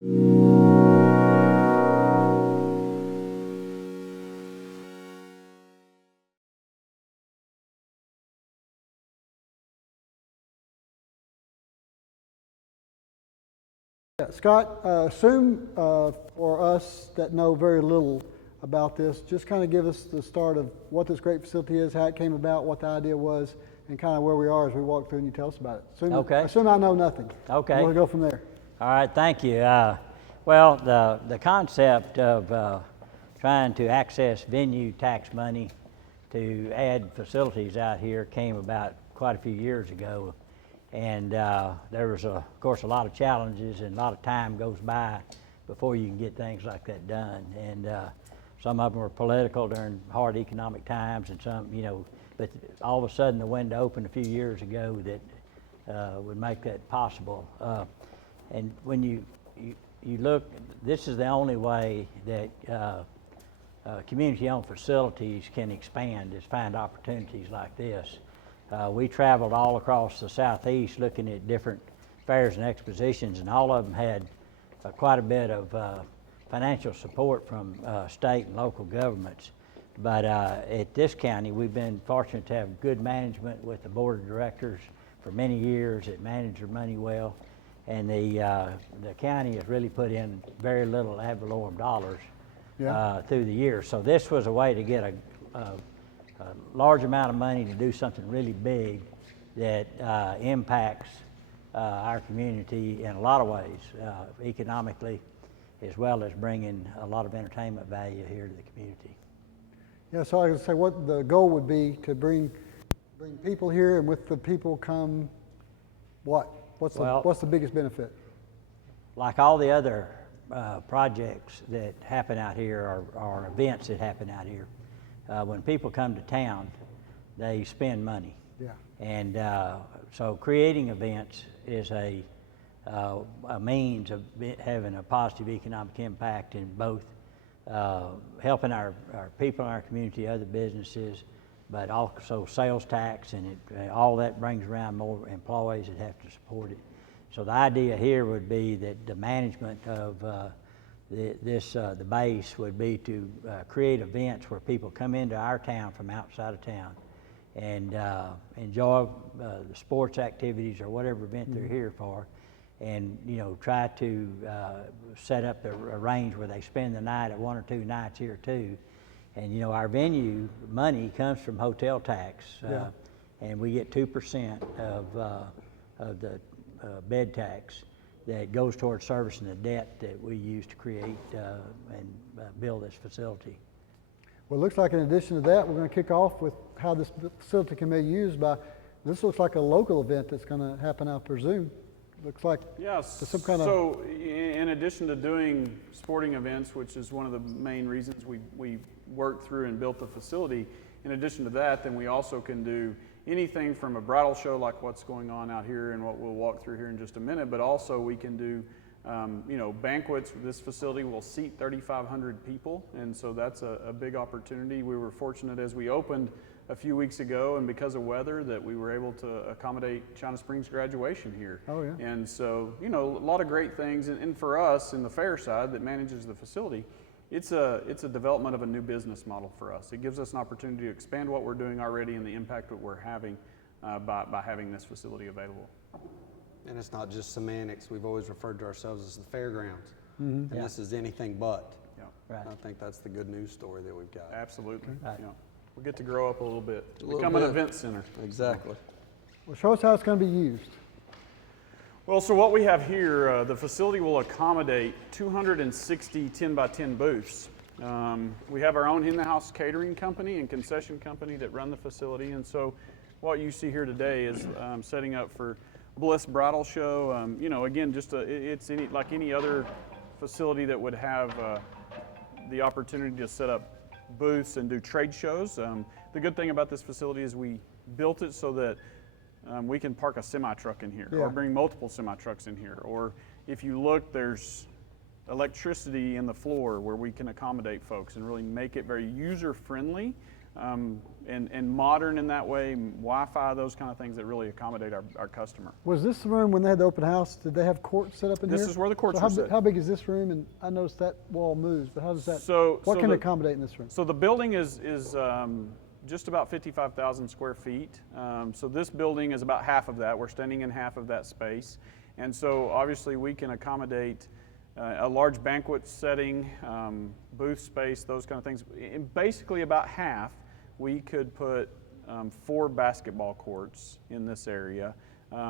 Scott, assume for us that know very little about this, just kind of give us the start of what this great facility is, how it came about, what the idea was, and kind of where we are as we walk through and you tell us about it. Assume I know nothing. Okay. We'll go from there. All right, thank you. Well, the concept of trying to access venue tax money to add facilities out here came about quite a few years ago. And there was, of course, a lot of challenges and a lot of time goes by before you can get things like that done. And some of them were political during hard economic times, and some, but all of a sudden the window opened a few years ago that would make that possible. And when you look, this is the only way that community-owned facilities can expand, is find opportunities like this. We traveled all across the Southeast looking at different fairs and expositions, and all of them had quite a bit of financial support from state and local governments. But at this county, we've been fortunate to have good management with the board of directors for many years that manage their money well, and the county has really put in very little ad valorem dollars through the years. So this was a way to get a large amount of money to do something really big that impacts our community in a lot of ways, economically, as well as bringing a lot of entertainment value here to the community. Yeah, so I would say what the goal would be to bring people here, and with the people come what? What's the biggest benefit? Like all the other projects that happen out here, or events that happen out here, when people come to town, they spend money. Yeah. And so creating events is a means of having a positive economic impact in both helping our people in our community, other businesses, but also sales tax, and all that brings around more employees that have to support it. So the idea here would be that the management of the base would be to create events where people come into our town from outside of town and enjoy the sports activities or whatever event they're here for, and try to set up a range where they spend the night at one or two nights here too. And our venue money comes from hotel tax, and we get 2% of the bed tax that goes towards servicing the debt that we use to create and build this facility. Well, it looks like in addition to that, we're going to kick off with how this facility can be used by, this looks like a local event that's going to happen, I presume. Looks like some kind of... So in addition to doing sporting events, which is one of the main reasons we worked through and built the facility, in addition to that, then we also can do anything from a bridal show like what's going on out here and what we'll walk through here in just a minute, but also we can do banquets. This facility will seat 3,500 people, and so that's a big opportunity. We were fortunate as we opened a few weeks ago, and because of weather, that we were able to accommodate China Springs graduation here. Oh, yeah. And so, a lot of great things, and for us in the fair side that manages the facility, it's a development of a new business model for us. It gives us an opportunity to expand what we're doing already and the impact that we're having by having this facility available. And it's not just semantics. We've always referred to ourselves as the fairgrounds, and this is anything but. Yeah. Right. I think that's the good news story that we've got. Absolutely. Right. Yeah. We'll get to grow up a little bit, little become bit. an event center. Exactly. Well, show us how it's going to be used. Well, so what we have here, the facility will accommodate 260 10 by 10 booths. We have our own in-the-house catering company and concession company that run the facility, and so what you see here today is setting up for Bliss Bridal Show. Again, it's like any other facility that would have the opportunity to set up booths and do trade shows. The good thing about this facility is we built it so that we can park a semi-truck in here, or bring multiple semi-trucks in here. Or if you look, there's electricity in the floor where we can accommodate folks and really make it very user-friendly and modern in that way, Wi-Fi, those kind of things that really accommodate our customer. Was this the room when they had the open house? Did they have courts set up in here? This is where the courts So were set. how big is this room? And I noticed that wall moves, but how does that, So what can the- it accommodate in this room? So the building is just about 55,000 square feet. So this building is about half of that. We're standing in half of that space. And so obviously we can accommodate a large banquet setting, booth space, those kind of things. In basically about half, we could put 4 basketball courts in this area.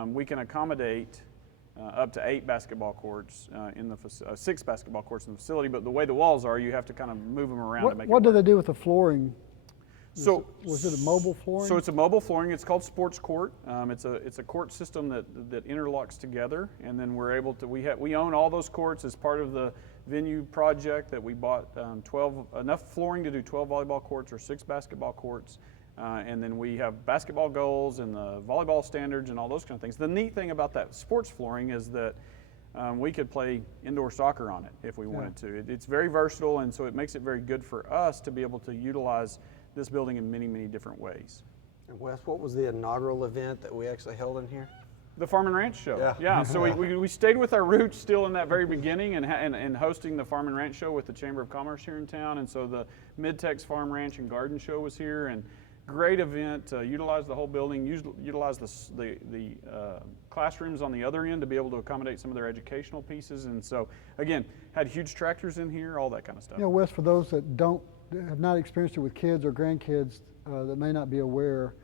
We can accommodate up to 8 basketball courts 6 basketball courts in the facility, but the way the walls are, you have to kind of move them around to make What it do work. they do with the flooring? So Was it a mobile flooring? So it's a mobile flooring. It's called Sports Court. It's a court system that interlocks together, and then we're able to. We own all those courts as part of the venue project that we bought. Enough flooring to do 12 volleyball courts or 6 basketball courts, and then we have basketball goals and the volleyball standards and all those kind of things. The neat thing about that sports flooring is that we could play indoor soccer on it if we wanted to. It's very versatile, and so it makes it very good for us to be able to utilize this building in many, many different ways. And Wes, what was the inaugural event that we actually held in here? The Farm and Ranch Show. Yeah. So we stayed with our roots still in that very beginning and hosting the Farm and Ranch Show with the Chamber of Commerce here in town. And so the Mid-Tex Farm, Ranch, and Garden Show was here, and great event. Utilized the whole building, utilized the classrooms on the other end to be able to accommodate some of their educational pieces. And so, again, had huge tractors in here, all that kind of stuff. You know, Wes, for those that have not experienced it with kids or grandkids that may not be aware,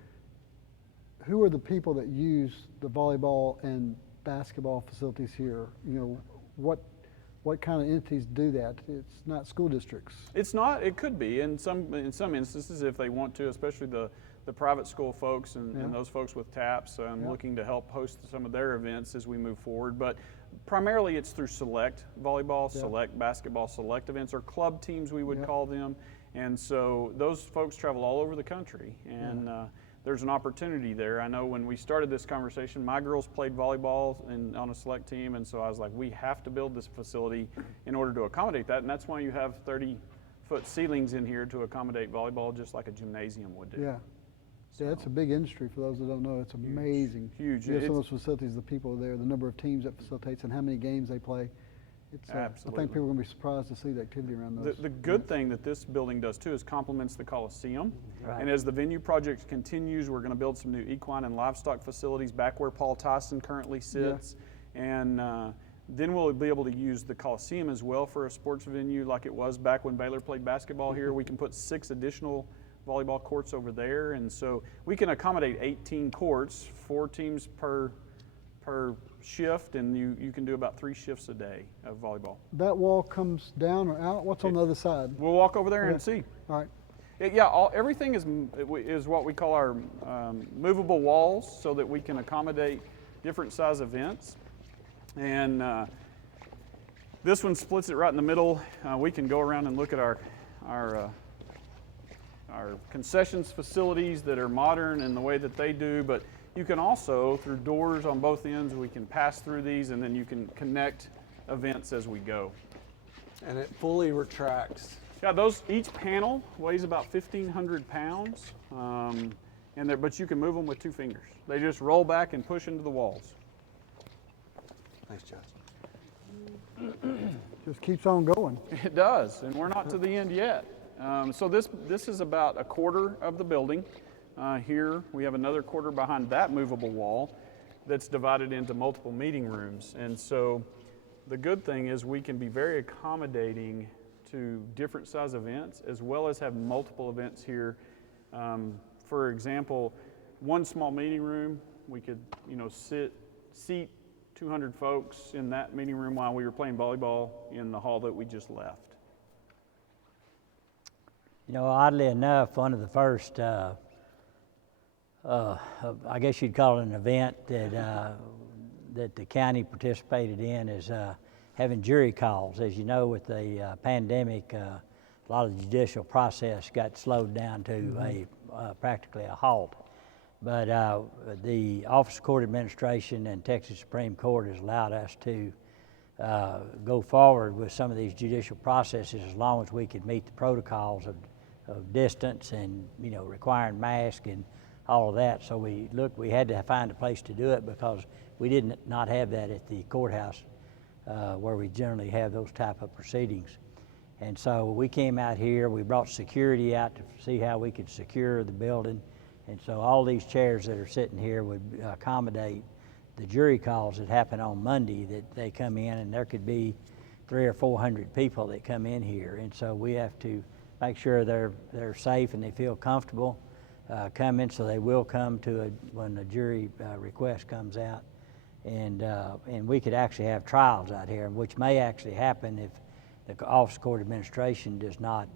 who are the people that use the volleyball and basketball facilities here? You know, what kind of entities do that? It's not school districts. It's not. It could be in some instances if they want to, especially the private school folks and those folks with TAPs looking to help host some of their events as we move forward. But primarily it's through select volleyball, select basketball, select events, or club teams we would call them. And so those folks travel all over the country, and there's an opportunity there. I know when we started this conversation, my girls played volleyball on a select team, and so I was like, we have to build this facility in order to accommodate that, and that's why you have 30-foot ceilings in here to accommodate volleyball, just like a gymnasium would do. Yeah. Yeah, it's a big industry for those that don't know. It's amazing. Huge. You have some of those facilities, the people there, the number of teams that facilitates, and how many games they play. It's, I Absolutely. think people are going to be surprised to see the activity around those. The good thing that this building does too is complements the Coliseum. Right. And as the venue project continues, we're going to build some new equine and livestock facilities back where Paul Tyson currently sits. And then we'll be able to use the Coliseum as well for a sports venue like it was back when Baylor played basketball here. We can put 6 additional volleyball courts over there. And so we can accommodate 18 courts, 4 teams per shift, and you can do about 3 shifts a day of volleyball. That wall comes down or out? What's on the other side? We'll walk over there and see. All right. Everything is what we call our movable walls, so that we can accommodate different size events. And this one splits it right in the middle. We can go around and look at our concessions facilities that are modern in the way that they do, but you can also, through doors on both ends, we can pass through these, and then you can connect events as we go. And it fully retracts. Yeah, each panel weighs about 1,500 pounds, but you can move them with 2 fingers. They just roll back and push into the walls. Thanks, Josh. Just keeps on going. It does, and we're not to the end yet. So this is about a quarter of the building. Here we have another quarter behind that movable wall that's divided into multiple meeting rooms. And so the good thing is we can be very accommodating to different size events, as well as have multiple events here. For example, one small meeting room, we could seat 200 folks in that meeting room while we were playing volleyball in the hall that we just left. You know, oddly enough, one of the first, I guess you'd call it an event that the county participated in is having jury calls. As you know, with the pandemic, a lot of the judicial process got slowed down to practically a halt. But the Office of Court Administration and Texas Supreme Court has allowed us to go forward with some of these judicial processes as long as we could meet the protocols of distance and, you know, requiring masks and all of that. So we had to find a place to do it because we did not have that at the courthouse where we generally have those type of proceedings. And so we came out here, we brought security out to see how we could secure the building. And so all these chairs that are sitting here would accommodate the jury calls that happen on Monday, that they come in, and there could be 300 or 400 people that come in here. And so we have to make sure they're safe and they feel comfortable coming, so they will come to when the jury request comes out. And we could actually have trials out here, which may actually happen if the Office of Court Administration does not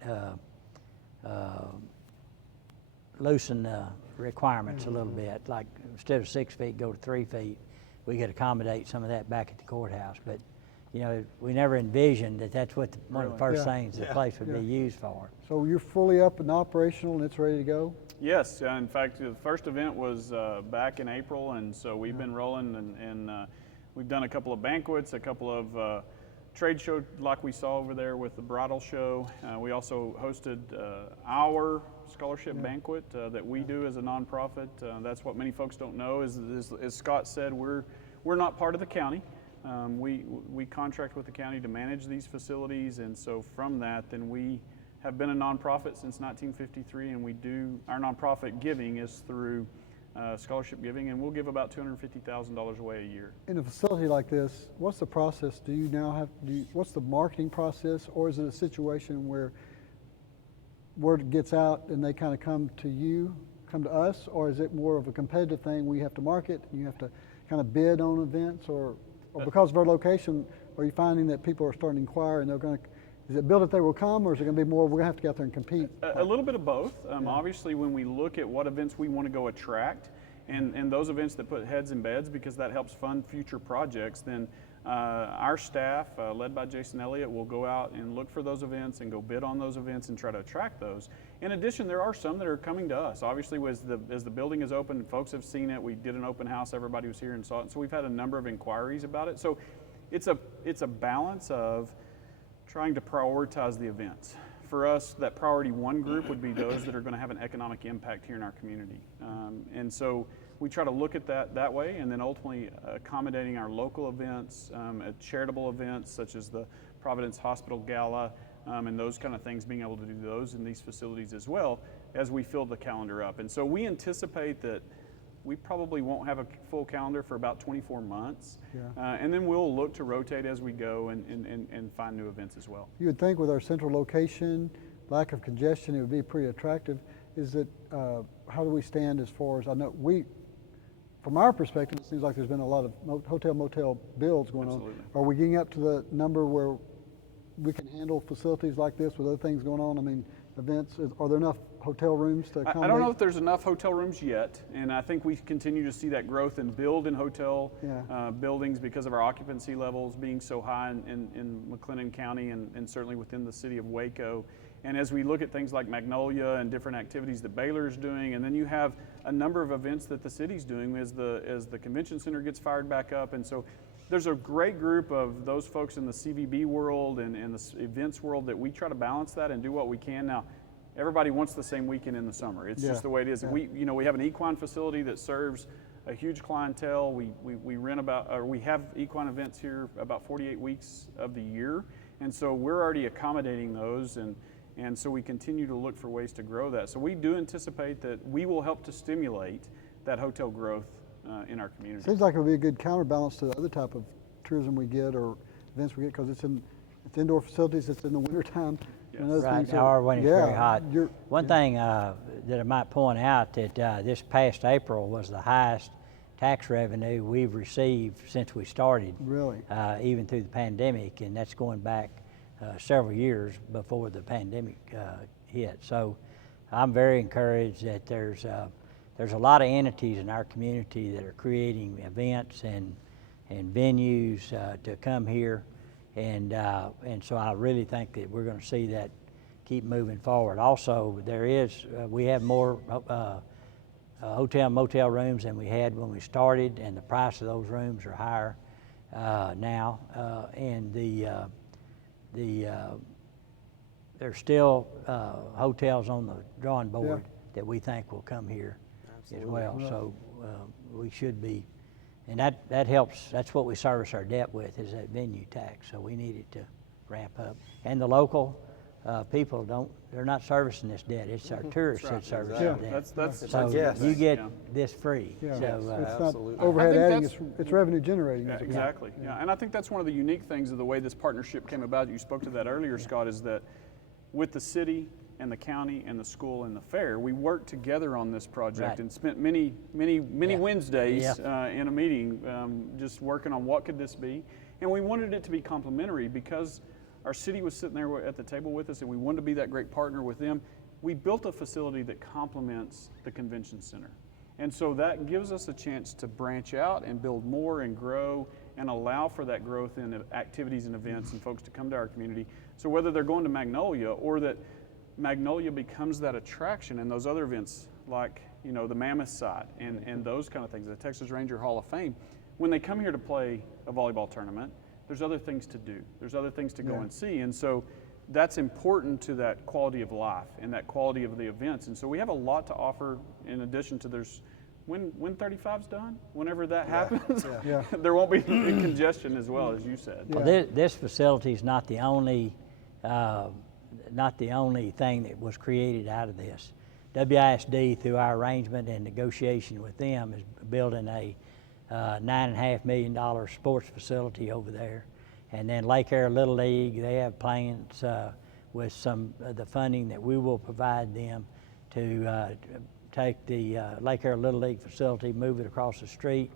loosen the requirements a little bit. Like instead of 6 feet, go to 3 feet. We could accommodate some of that back at the courthouse. But you know, we never envisioned that that's what one of the first things the place would be used for. So you're fully up and operational and it's ready to go? Yes, in fact, the first event was back in April, and so we've been rolling, and we've done a couple of banquets, a couple of trade shows like we saw over there with the bridal show. We also hosted our scholarship banquet that we do as a nonprofit. That's what many folks don't know is as Scott said, we're not part of the county. We contract with the county to manage these facilities, and so from that, then we have been a nonprofit since 1953, and we do our nonprofit giving is through scholarship giving, and we'll give about $250,000 away a year. In a facility like this, what's the process? Do you now have, what's the marketing process, or is it a situation where word gets out and they kind of come to us, or is it more of a competitive thing where you have to market and you have to kind of bid on events, or because of our location, are you finding that people are starting to inquire and they're going to, is it built that they will come, or is it going to be more, we're going to have to get out there and compete? A little bit of both. Obviously, when we look at what events we want to go attract, and those events that put heads in beds because that helps fund future projects, then our staff, led by Jason Elliott, will go out and look for those events and go bid on those events and try to attract those. In addition, there are some that are coming to us. Obviously, as the building is open, folks have seen it. We did an open house, everybody was here and saw it, and so we've had a number of inquiries about it. So it's a balance of trying to prioritize the events. For us, that priority one group would be those that are going to have an economic impact here in our community. And so we try to look at that way, and then ultimately accommodating our local events, charitable events such as the Providence Hospital Gala, and those kind of things, being able to do those in these facilities as well as we fill the calendar up. And so we anticipate that we probably won't have a full calendar for about 24 months. And then we'll look to rotate as we go and find new events as well. You would think with our central location, lack of congestion, it would be pretty attractive. Is it, how do we stand as far as, I know from our perspective, it seems like there's been a lot of hotel motel builds going on. Are we getting up to the number where we can handle facilities like this with other things going on? I mean, events, are there enough hotel rooms to accommodate? I don't know if there's enough hotel rooms yet, and I think we continue to see that growth and build in hotel buildings because of our occupancy levels being so high in McLennan County and certainly within the city of Waco. And as we look at things like Magnolia and different activities that Baylor is doing, and then you have a number of events that the city's doing as the convention center gets fired back up. And so there's a great group of those folks in the CVB world and the events world that we try to balance that and do what we can. Now, everybody wants the same weekend in the summer. It's just the way it is. We have an equine facility that serves a huge clientele. We have equine events here about 48 weeks of the year. And so we're already accommodating those, and so we continue to look for ways to grow that. So we do anticipate that we will help to stimulate that hotel growth in our community. Seems like it would be a good counterbalance to the other type of tourism we get or events we get, because it's indoor facilities, it's in the wintertime. Yes. Right, or when it's very hot. One thing that I might point out that this past April was the highest tax revenue we've received since we started. Really? Even through the pandemic, and that's going back several years before the pandemic hit. So I'm very encouraged that there's a lot of entities in our community that are creating events and venues to come here, and so I really think that we're going to see that keep moving forward. Also, we have more hotel and motel rooms than we had when we started, and the price of those rooms are higher now, and the there's still hotels on the drawing board that we think will come here as well. So we should be, and that helps. That's what we service our debt with, is that venue tax. So we need it to ramp up. And the local people they're not servicing this debt. It's our tourists that service the debt. That's you get this free. Yeah, So, it's absolutely. not overhead I adding, think it's revenue generating. Yeah, exactly. Yeah, and I think that's one of the unique things of the way this partnership came about. You spoke to that earlier, Scott, is that with the city and the county and the school and the fair, we worked together on this project and spent many Wednesdays in a meeting just working on what could this be. And we wanted it to be complementary because our city was sitting there at the table with us and we wanted to be that great partner with them. We built a facility that complements the convention center. And so that gives us a chance to branch out and build more and grow and allow for that growth in activities and events and folks to come to our community. So whether they're going to Magnolia or that Magnolia becomes that attraction and those other events like, you know, the Mammoth site and those kind of things, the Texas Ranger Hall of Fame, when they come here to play a volleyball tournament, there's other things to do. There's other things to go and see. And so that's important to that quality of life and that quality of the events. And so we have a lot to offer in addition to when 35's done, whenever that happens, there won't be congestion as well, as you said. Well, this facility is not the only thing that was created out of this. WISD, through our arrangement and negotiation with them, is building a $9.5 million sports facility over there. And then Lake Air Little League, they have plans with some of the funding that we will provide them to take the Lake Air Little League facility, move it across the street,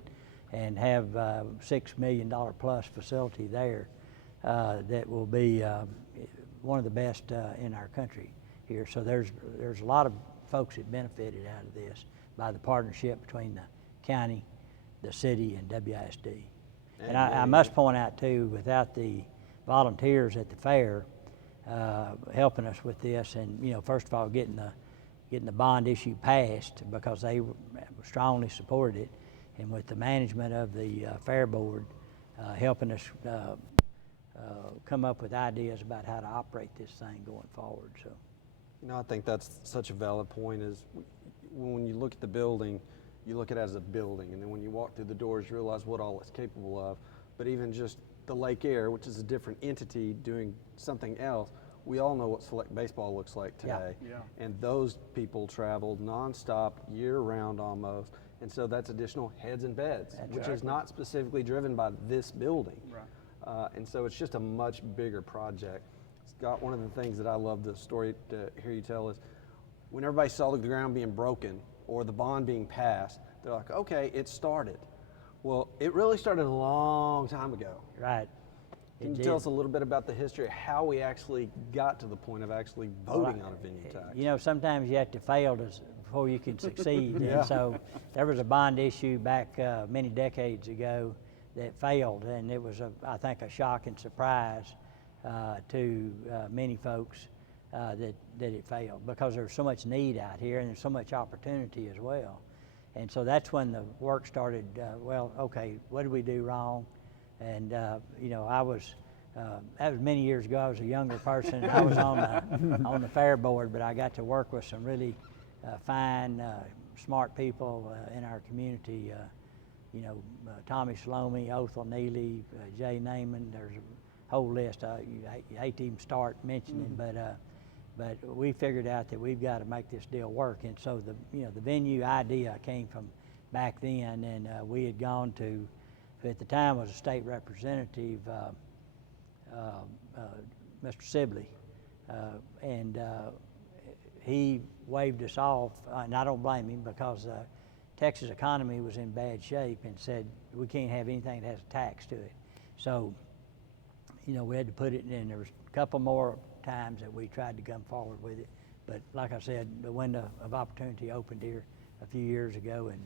and have $6 million plus facility there that will be one of the best in our country here. So there's a lot of folks that benefited out of this by the partnership between the county, the city, and WISD. And I must point out too, without the volunteers at the fair helping us with this, and you know, first of all, getting the bond issue passed because they strongly supported it, and with the management of the fair board helping us come up with ideas about how to operate this thing going forward. So, you know, I think that's such a valid point. Is when you look at the building, you look at it as a building, and then when you walk through the doors, you realize what all it's capable of. But even just the Lake Air, which is a different entity doing something else, we all know what select baseball looks like today. Yeah. And those people traveled nonstop, year-round almost, and so that's additional heads and beds, which is not specifically driven by this building. Right. And so it's just a much bigger project. Scott, one of the things that I love the story to hear you tell is when everybody saw the ground being broken or the bond being passed, they're like, okay, it started. Well, it really started a long time ago. right. Can you tell us a little bit about the history of how we actually got to the point of actually voting on a venue tax? You know, sometimes you have to fail before you can succeed. And so there was a bond issue back many decades ago that failed, and it was, I think, a shock and surprise to many folks that it failed, because there's so much need out here and there's so much opportunity as well. And so that's when the work started. Well, okay, what did we do wrong? And you know, that was many years ago. I was a younger person. I was on the fair board, but I got to work with some really fine, smart people in our community. You know, Tommy Salome, Othel Neely, Jay Naaman. There's a whole list. You hate to even start mentioning, but we figured out that we've got to make this deal work. And so the venue idea came from back then, and we had gone to, who at the time was a state representative, Mr. Sibley, and he waved us off, and I don't blame him, because the Texas economy was in bad shape, and said we can't have anything that has a tax to it. So, you know, we had to put it in. There was a couple more times that we tried to come forward with it, but like I said, the window of opportunity opened here a few years ago, and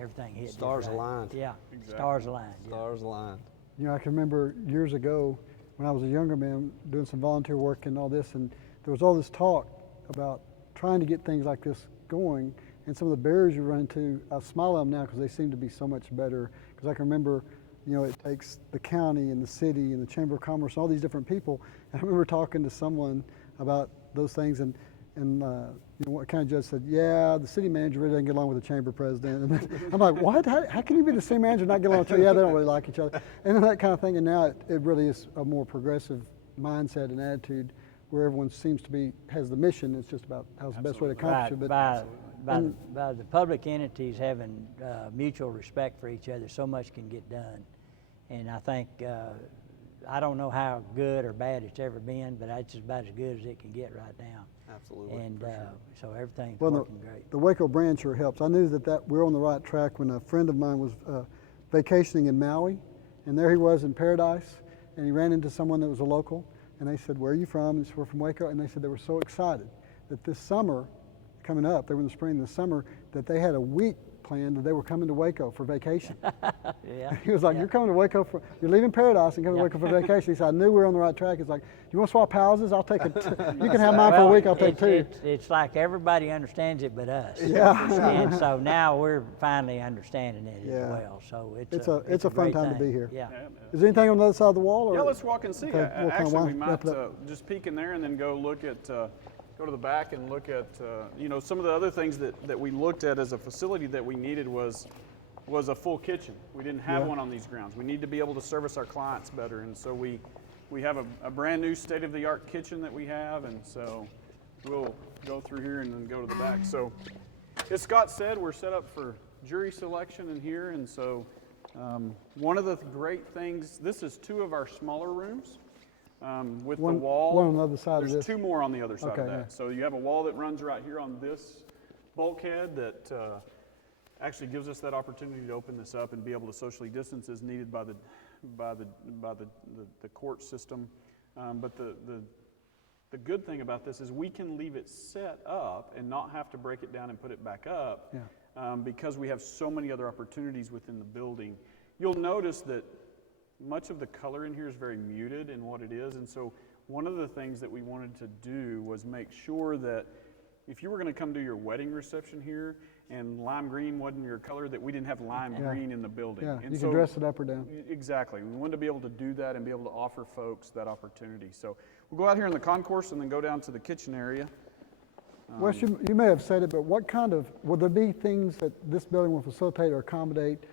everything hit. Stars aligned. Yeah, Exactly. stars aligned. Yeah. Stars aligned. You know, I can remember years ago when I was a younger man doing some volunteer work and all this, and there was all this talk about trying to get things like this going, and some of the barriers you run into, I smile at them now because they seem to be so much better. Because I can remember, you know, it takes the county and the city and the Chamber of Commerce, all these different people. And I remember talking to someone about those things, and you know, what kind of judge said, yeah, the city manager really doesn't get along with the chamber president. And I'm like, what? How can you be the city manager and not get along with each other? Yeah, they don't really like each other. And then that kind of thing. And now it really is a more progressive mindset and attitude where everyone seems to be, has the mission. It's just about how's the best way to accomplish it. But By the public entities having mutual respect for each other, so much can get done. And I think, I don't know how good or bad it's ever been, but it's about as good as it can get right now. Absolutely. And so everything's well, working great. The Waco brand sure helps. I knew that we're on the right track when a friend of mine was vacationing in Maui, and there he was in paradise, and he ran into someone that was a local, and they said, where are you from? And he said, we're from Waco. And they said they were so excited that this summer, coming up, they were in the spring, this summer, that they had a week planned that they were coming to Waco for vacation. Yeah. He was like, you're coming to Waco you're leaving paradise and coming to Waco for vacation. He said, I knew we were on the right track. He's like, you want to swap houses? I'll take it. You can have mine for a week, I'll take two. It's like everybody understands it but us. Yeah. And so now we're finally understanding it Yeah. as well. So It's a fun great time to thing. be here. Yeah. Is there anything on the other side of the wall? Or? Yeah, let's walk and see. Okay, we'll kinda Actually, we wrap might it up. just peek in there and then go look at, go to the back and look at, you know, some of the other things that we looked at as a facility that we needed was a full kitchen. We didn't have one on these grounds. We need to be able to service our clients better, and so we have a brand new state-of-the-art kitchen that we have, and so we'll go through here and then go to the back. So as Scott said, we're set up for jury selection in here, and so one of the great things, this is two of our smaller rooms. With the wall, one on the other side of there's this. two more on the other side of Okay, that. yeah. So you have a wall that runs right here on this bulkhead that actually gives us that opportunity to open this up and be able to socially distance as needed by the court system. But the good thing about this is we can leave it set up and not have to break it down and put it back up because we have so many other opportunities within the building. You'll notice that much of the color in here is very muted in what it is, and so one of the things that we wanted to do was make sure that if you were going to come do your wedding reception here and lime green wasn't your color, that we didn't have lime green in the building. Yeah, and you so, can dress it up or down. Exactly. We wanted to be able to do that and be able to offer folks that opportunity. So we'll go out here in the concourse and then go down to the kitchen area. Wes, you may have said it, but what kind of, will there be things that this building will facilitate or accommodate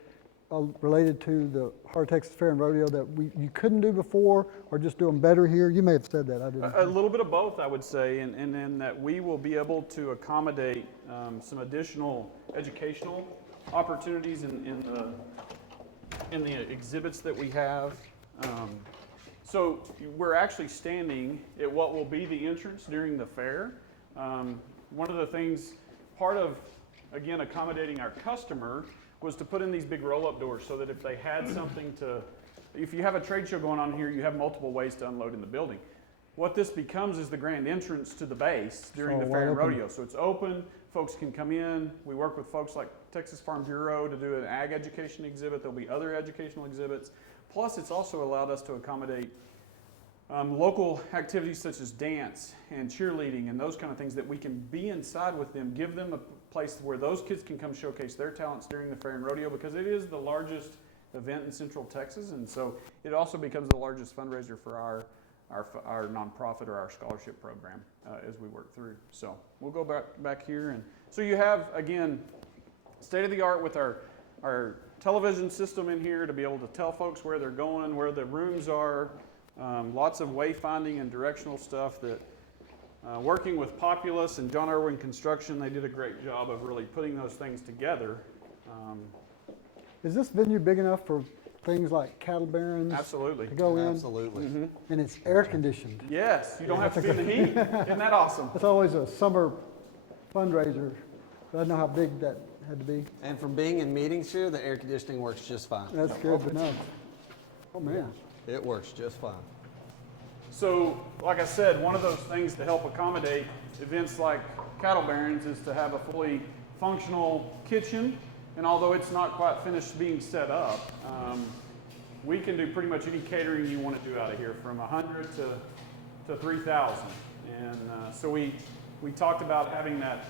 related to the Heart of Texas Fair and Rodeo that you couldn't do before, or just do them better here? You may have said that, I didn't. A little bit of both, I would say, and then that we will be able to accommodate some additional educational opportunities in the exhibits that we have. So we're actually standing at what will be the entrance during the fair. One of the things, part of, again, accommodating our customer was to put in these big roll-up doors so that if they had something to, if you have a trade show going on here, you have multiple ways to unload in the building. What this becomes is the grand entrance to the base during the fair and rodeo. So it's open, folks can come in. We work with folks like Texas Farm Bureau to do an ag education exhibit. There'll be other educational exhibits. Plus, it's also allowed us to accommodate local activities such as dance and cheerleading and those kind of things that we can be inside with them, give them a place where those kids can come showcase their talents during the fair and rodeo, because it is the largest event in Central Texas, and so it also becomes the largest fundraiser for our nonprofit or our scholarship program as we work through. So we'll go back here, and so you have, again, state of the art with our television system in here to be able to tell folks where they're going, where the rooms are. Lots of wayfinding and directional stuff that working with Populous and John Irwin Construction, they did a great job of really putting those things together. Is this venue big enough for things like cattle barons? Absolutely. To go in? Absolutely. Mm-hmm. And it's air conditioned. Yes, you don't have to be in the heat. Isn't that awesome? It's always a summer fundraiser. I don't know how big that had to be. And from being in meetings here, the air conditioning works just fine. That's good to know. Oh, man. It works just fine. So, like I said, one of those things to help accommodate events like cattle barons is to have a fully functional kitchen. And although it's not quite finished being set up, we can do pretty much any catering you want to do out of here, from 100 to 3,000. And so we talked about having that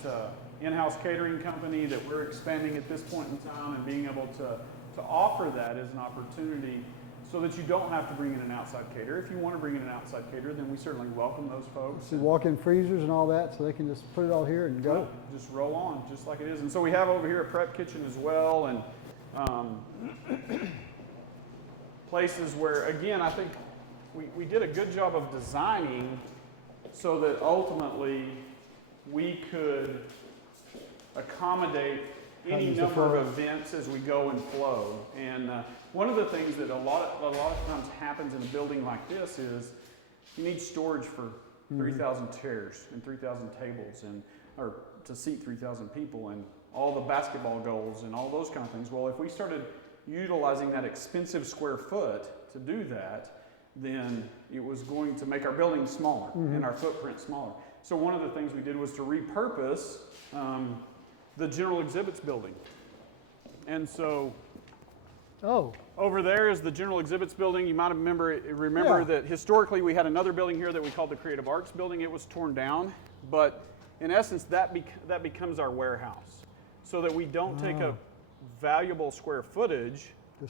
in-house catering company that we're expanding at this point in time, and being able to offer that as an opportunity so that you don't have to bring in an outside caterer. If you want to bring in an outside caterer, then we certainly welcome those folks. See walk-in freezers and all that, so they can just put it all here and go. Just roll on, just like it is. And so we have over here a prep kitchen as well, and places where, again, I think we did a good job of designing so that ultimately we could accommodate any number of events as we go and flow. And one of the things that a lot of times happens in a building like this is you need storage for 3,000 chairs and 3,000 tables, and or to seat 3,000 people, and all the basketball goals and all those kind of things. Well, if we started utilizing that expensive square foot to do that, then it was going to make our building smaller and our footprint smaller. So one of the things we did was to repurpose the general exhibits building. And so over there is the general exhibits building. You might remember that historically we had another building here that we called the Creative Arts building. It was torn down, but in essence that becomes our warehouse, so that we don't take up valuable square footage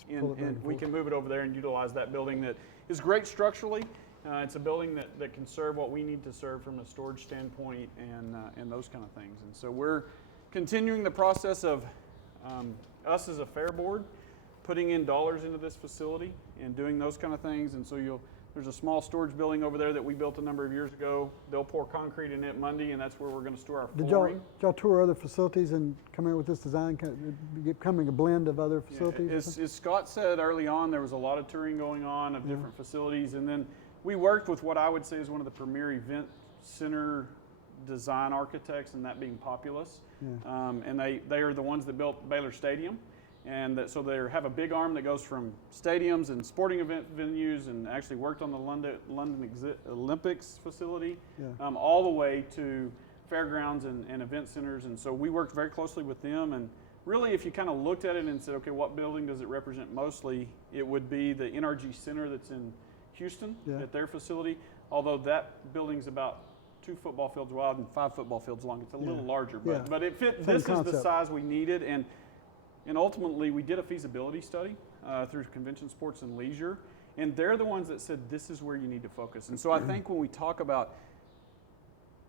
and we can move it over there and utilize that building that is great structurally. It's a building that can serve what we need to serve from a storage standpoint and those kind of things. And so we're continuing the process of us as a fair board putting in dollars into this facility and doing those kind of things. And so there's a small storage building over there that we built a number of years ago. They'll pour concrete in it Monday, and that's where we're going to store our flooring. Did y'all tour other facilities and come in with this design, becoming a blend of other facilities? As Scott said early on, there was a lot of touring going on of different facilities, and then we worked with what I would say is one of the premier event center design architects, and that being Populous. And they are the ones that built Baylor Stadium. And so they have a big arm that goes from stadiums and sporting event venues, and actually worked on the London Olympics facility, all the way to fairgrounds and event centers. And so we worked very closely with them. And really, if you kind of looked at it and said, okay, what building does it represent mostly? It would be the NRG Center that's in Houston at their facility. Although that building's about 2 football fields wide and 5 football fields long. It's a little larger, but it fit. This is the size we needed. And ultimately, we did a feasibility study through Convention Sports and Leisure, and they're the ones that said this is where you need to focus. And so I think when we talk about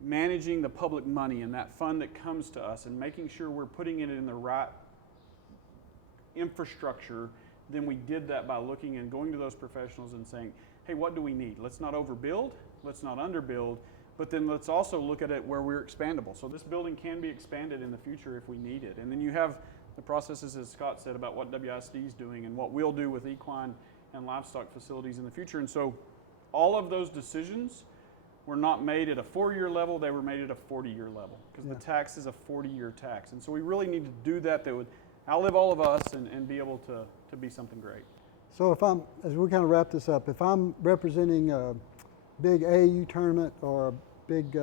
managing the public money and that fund that comes to us and making sure we're putting it in the right infrastructure, then we did that by looking and going to those professionals and saying, hey, what do we need? Let's not overbuild, let's not underbuild, but then let's also look at it where we're expandable. So this building can be expanded in the future if we need it. And then you have the processes, as Scott said, about what WISD is doing and what we'll do with equine and livestock facilities in the future. And so all of those decisions were not made at a 4-year level, they were made at a 40-year level, because the tax is a 40-year tax. And so we really need to do that would outlive all of us and be able to be something great. So as we kind of wrap this up, if I'm representing a big AAU tournament or a big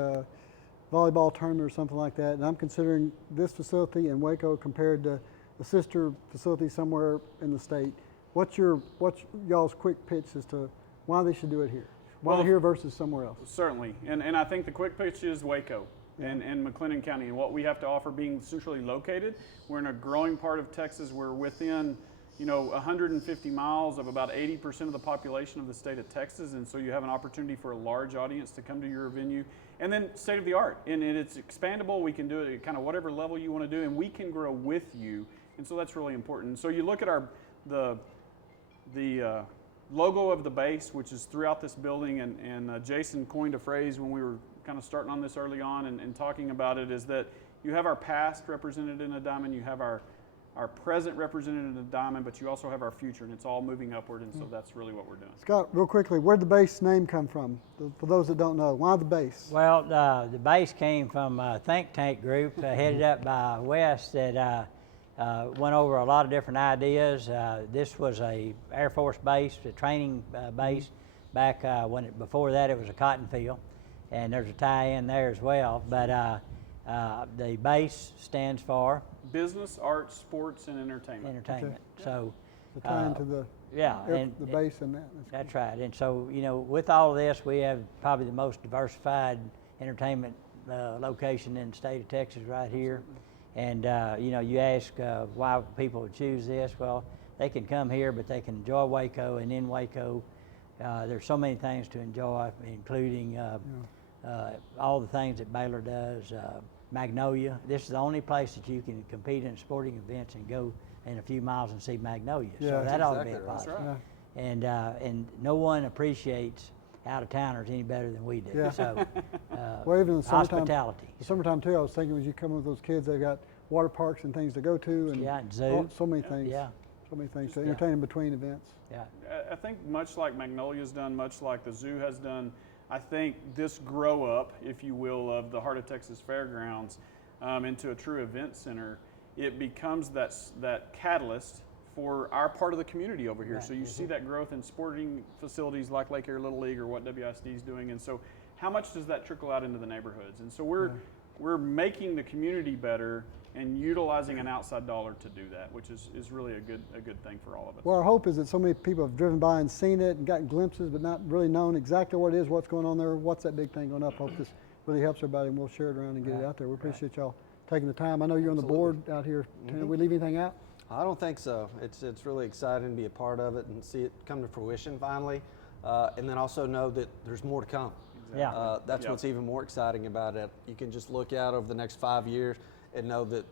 volleyball tournament or something like that, and I'm considering this facility in Waco compared to a sister facility somewhere in the state, what's y'all's quick pitch as to why they should do it here? Why here versus somewhere else? certainly, and I think the quick pitch is Waco and McLennan County, and what we have to offer being centrally located. We're in a growing part of Texas. We're within 150 miles of about 80% of the population of the state of Texas, and so you have an opportunity for a large audience to come to your venue. And then state of the art, and it's expandable. We can do it at kind of whatever level you want to do, and we can grow with you, and so that's really important. And so you look at the logo of the base, which is throughout this building, and Jason coined a phrase when we were kind of starting on this early on and talking about it, is that you have our past represented in a diamond, you have our present represented in a diamond, but you also have our future, and it's all moving upward, and so that's really what we're doing. Scott, real quickly, where'd the base name come from? For those that don't know, why the base? Well, the base came from a think tank group headed up by Wes that went over a lot of different ideas. This was a Air Force base, a training base back before that it was a cotton field, and there's a tie-in there as well. But the base stands for Business, Arts, Sports, and Entertainment. Entertainment. Okay. So The tie into the the base and that. That's right. And so with all of this, we have probably the most diversified entertainment location in the state of Texas right here. And you ask why people would choose this. Well, they can come here, but they can enjoy Waco, and in Waco, there's so many things to enjoy, including all the things that Baylor does. Magnolia, this is the only place that you can compete in sporting events and go in a few miles and see Magnolia. Yeah, So that's that ought to be a exactly right. positive. Yeah. And no one appreciates out-of-towners any better than we do. Yeah. So, Well, even in the summertime, hospitality. summertime too, I was thinking as you come with those kids, they've got water parks and things to go to, and Yeah, and zoo. so many things. Yeah. So many things to Yeah. entertain in between events. Yeah. I think much like Magnolia's done, much like the zoo has done, I think this grow up, if you will, of the Heart of Texas Fairgrounds into a true event center, it becomes that catalyst for our part of the community over here. Right. So you see that growth in sporting facilities like Lake Erie Little League or what WISD is doing. And so how much does that trickle out into the neighborhoods? And so we're making the community better and utilizing an outside dollar to do that, which is really a good thing for all of us. Well, our hope is that so many people have driven by and seen it and gotten glimpses, but not really known exactly what it is, what's going on there, what's that big thing going up. Hope this really helps everybody, and we'll share it around and get it out there. We appreciate y'all taking the time. I know you're on the board out here. Did we leave anything out? I don't think so. It's really exciting to be a part of it and see it come to fruition finally, and then also know that there's more to come. Yeah. That's Yeah. what's even more exciting about it. You can just look out over the next 5 years and know that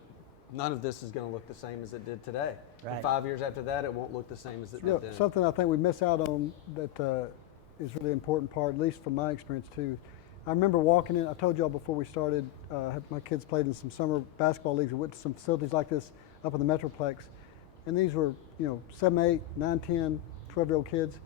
none of this is going to look the same as it did today. Right. And 5 years after that, it won't look the same as it Yeah, did then. something I think we miss out on that is really important part, at least from my experience too. I remember walking in, I told y'all before we started, my kids played in some summer basketball leagues. We went to some facilities like this up in the Metroplex. And these were, 7, 8, 9, 10, 12-year-old kids.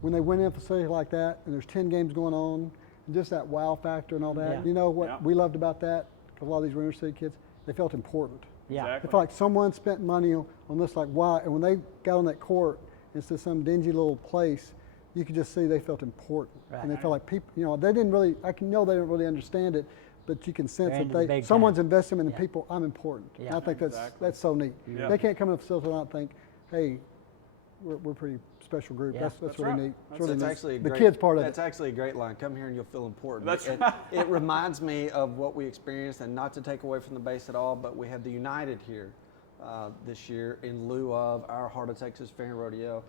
When they went in a facility like that and there's 10 games going on, and just that wow factor and all that, Yeah. you know what Yeah. we loved about that? Because a lot of these were inner city kids, they felt important. Yeah. They Exactly. felt like someone spent money on this, like, wow. And when they got on that court, instead of some dingy little place, you could just see they felt important. Right. And they felt like people, they didn't really, I can know they didn't really understand it, but you can sense They're into that the big someone's time. investing in the Yeah. people, I'm important. Yeah. And I think Exactly. that's so neat. Yeah. They can't come to a facility and not think, hey, we're a pretty special group. Yeah. That's That's really right. neat. That's- It's really That's neat. actually a the great, kids part of That's it. actually a great line. Come here and you'll feel important. That's It reminds me of what we experienced, and not to take away from the base at all, but we had the United here this year in lieu of our Heart of Texas Fair Rodeo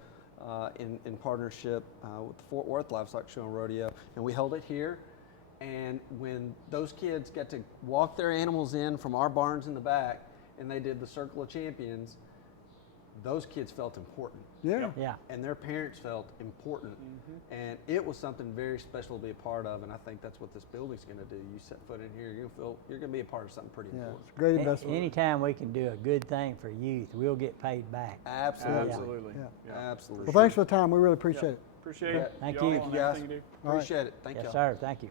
in partnership with the Fort Worth Livestock Show and Rodeo, and we held it here. And when those kids got to walk their animals in from our barns in the back, and they did the Circle of Champions, those kids felt important. Yeah. Yeah. And their parents felt important, and it was something very special to be a part of. And I think that's what this building's going to do. You set foot in here, you're going to be a part of something pretty Yeah. important. It's a great investment. Anytime we can do a good thing for youth, we'll get paid back. Absolutely, Absolutely. Yeah. absolutely. Well, thanks for the time. We really appreciate it. Appreciate Yeah. it. Thank y'all you. and Thank you, guys. everything you do. All right. Appreciate it. Thank Yes, you. sir. Thank you.